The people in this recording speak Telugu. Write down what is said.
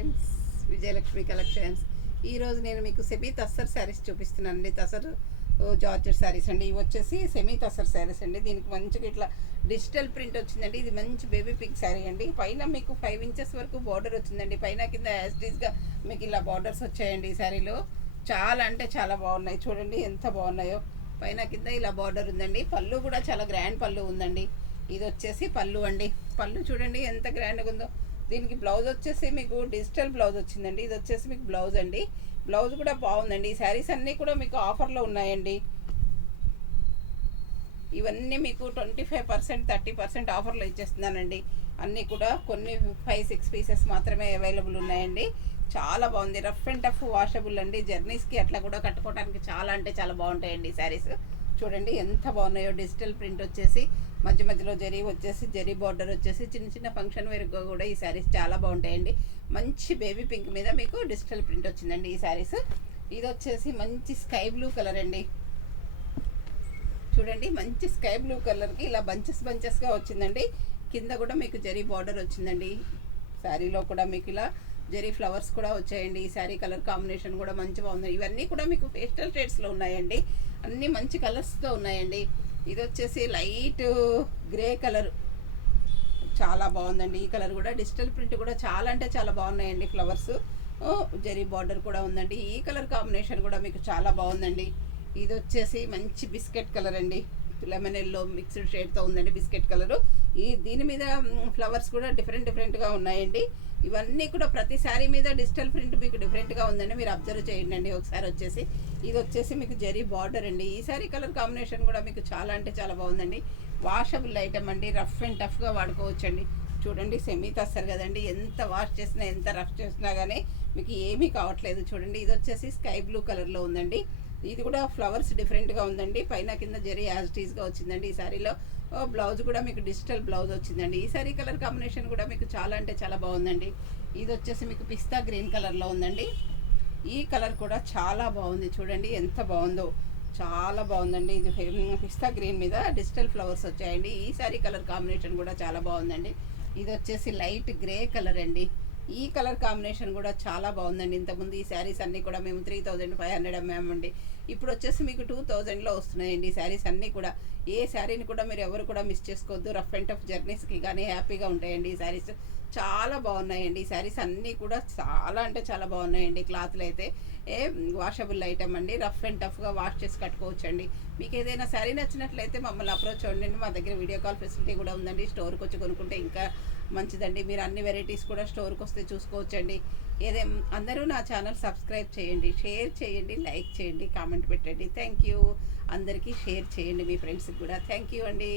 Friends, Vijayalakshmi collections. ఈరోజు నేను మీకు సెమీ తస్సర్ శారీస్ చూపిస్తున్నానండి. తసర్ జార్జెట్ శారీస్ అండి. ఇవి వచ్చేసి సెమీ తస్సర్ శారీస్ అండి. దీనికి మంచిగా ఇట్లా డిజిటల్ ప్రింట్ వచ్చిందండి. ఇది మంచి బేబీ పింక్ శారీ అండి. పైన మీకు 5 ఇంచెస్ వరకు బార్డర్ వచ్చిందండి. పైన కింద యాస్టీస్గా మీకు ఇలా బార్డర్స్ వచ్చాయండి. ఈ శారీలో చాలా అంటే చాలా బాగున్నాయి. చూడండి ఎంత బాగున్నాయో. పైన కింద ఇలా బార్డర్ ఉందండి. పళ్ళు కూడా చాలా గ్రాండ్ పళ్ళు ఉందండి. ఇది వచ్చేసి పళ్ళు అండి. పళ్ళు చూడండి ఎంత గ్రాండ్గా ఉందో. దీనికి బ్లౌజ్ వచ్చేసి మీకు డిజిటల్ బ్లౌజ్ వచ్చిందండి. ఇది వచ్చేసి మీకు బ్లౌజ్ అండి. బ్లౌజ్ కూడా బాగుందండి. ఈ శారీస్ అన్నీ కూడా మీకు ఆఫర్లో ఉన్నాయండి. ఇవన్నీ మీకు 25%, 30% ఆఫర్లో ఇచ్చేస్తున్నానండి. అన్నీ కూడా కొన్ని 5-6 పీసెస్ మాత్రమే అవైలబుల్ ఉన్నాయండి. చాలా బాగుంది. రఫ్ అండ్ టఫ్ వాషబుల్ అండి. జర్నీస్కి అట్లా కూడా కట్టుకోవడానికి చాలా అంటే చాలా బాగుంటాయండి ఈ శారీస్. చూడండి ఎంత బాగున్నాయో. డిజిటల్ ప్రింట్ వచ్చేసి మధ్య మధ్యలో జరీ వచ్చేసి జరీ బార్డర్ వచ్చేసి చిన్న చిన్న ఫంక్షన్ వేర్గా కూడా ఈ శారీస్ చాలా బాగుంటాయండి. మంచి బేబీ పింక్ మీద మీకు డిజిటల్ ప్రింట్ వచ్చిందండి ఈ శారీస్. ఇది వచ్చేసి మంచి స్కై బ్లూ కలర్ అండి. చూడండి మంచి స్కై బ్లూ కలర్కి ఇలా బంచెస్గా వచ్చిందండి. కింద కూడా మీకు జరీ బార్డర్ వచ్చిందండి. శారీలో కూడా మీకు ఇలా జరీ ఫ్లవర్స్ కూడా వచ్చాయండి. ఈ శారీ కలర్ కాంబినేషన్ కూడా మంచిగా ఉంది. ఇవన్నీ కూడా మీకు పేస్టల్ షేడ్స్లో ఉన్నాయండి. అన్నీ మంచి కలర్స్తో ఉన్నాయండి. ఇది వచ్చేసి లైట్ గ్రే కలర్, చాలా బాగుందండి. ఈ కలర్ కూడా డిజిటల్ ప్రింట్ కూడా చాలా అంటే చాలా బాగున్నాయండి. ఫ్లవర్స్ జరీ బార్డర్ కూడా ఉందండి. ఈ కలర్ కాంబినేషన్ కూడా మీకు చాలా బాగుందండి. ఇది వచ్చేసి మంచి బిస్కెట్ కలర్ అండి. లెమన్ ఎల్లో మిక్స్డ్ షేడ్తో ఉందండి బిస్కెట్ కలరు. దీని మీద ఫ్లవర్స్ కూడా డిఫరెంట్గా ఉన్నాయండి. ఇవన్నీ కూడా ప్రతి శారీ మీద డిజిటల్ ప్రింట్ మీకు డిఫరెంట్గా ఉందండి. మీరు అబ్జర్వ్ చేయండి అండి ఒకసారి. వచ్చేసి ఇది వచ్చేసి మీకు జరీ బార్డర్ అండి. ఈ శారీ కలర్ కాంబినేషన్ కూడా మీకు చాలా అంటే చాలా బాగుందండి. వాషబుల్ ఐటమ్ అండి. రఫ్ అండ్ టఫ్గా వాడుకోవచ్చండి. చూడండి సెమీ తస్సర్ కదండి. ఎంత వాష్ చేసినా ఎంత రఫ్ చేసినా కానీ మీకు ఏమీ కావట్లేదు. చూడండి ఇది వచ్చేసి స్కై బ్లూ కలర్లో ఉందండి. ఇది కూడా ఫ్లవర్స్ డిఫరెంట్గా ఉందండి. పైన కింద జరీ యాజ్టీస్గా వచ్చిందండి. ఈ శారీలో బ్లౌజ్ కూడా మీకు డిజిటల్ బ్లౌజ్ వచ్చిందండి. ఈ శారీ కలర్ కాంబినేషన్ కూడా మీకు చాలా అంటే చాలా బాగుందండి. ఇది వచ్చేసి మీకు పిస్తా గ్రీన్ కలర్లో ఉందండి. ఈ కలర్ కూడా చాలా బాగుంది. చూడండి ఎంత బాగుందో. చాలా బాగుందండి. ఇది పిస్తా గ్రీన్ మీద డిజిటల్ ఫ్లవర్స్ వచ్చాయండి. ఈ శారీ కలర్ కాంబినేషన్ కూడా చాలా బాగుందండి. ఇది వచ్చేసి లైట్ గ్రే కలర్ అండి. ఈ కలర్ కాంబినేషన్ కూడా చాలా బాగుందండి. ఇంతకుముందు ఈ శారీస్ అన్నీ కూడా మేము 3500 అమ్మామండి. ఇప్పుడు వచ్చేసి మీకు 2000లో వస్తున్నాయండి ఈ శారీస్ అన్నీ కూడా. ఏ శారీని కూడా మీరు ఎవరు కూడా మిస్ చేసుకోవద్దు. రఫ్ అండ్ టఫ్ జర్నీస్కి కానీ హ్యాపీగా ఉంటాయండి ఈ శారీస్. చాలా బాగున్నాయండి ఈ శారీస్ అన్నీ కూడా. చాలా అంటే చాలా బాగున్నాయండి. క్లాత్లు అయితే వాషబుల్ ఐటమ్ అండి. రఫ్ అండ్ టఫ్గా వాష్ చేసి కట్టుకోవచ్చండి. మీకు ఏదైనా శారీ నచ్చినట్లయితే మమ్మల్ని అప్రోచ్ అవ్వండి. మా దగ్గర వీడియో కాల్ ఫెసిలిటీ కూడా ఉందండి. స్టోర్కి వచ్చి కొనుక్కుంటే ఇంకా మంచిదండి. మీరు అన్ని వెరైటీస్ కూడా స్టోర్కి వస్తే చూసుకోవచ్చండి. అందరూ నా ఛానల్ సబ్స్క్రైబ్ చేయండి, షేర్ చేయండి, లైక్ చేయండి, కామెంట్ పెట్టండి. Thank you. అందరికీ షేర్ చేయండి మీ ఫ్రెండ్స్కి కూడా. థ్యాంక్ యూ అండి.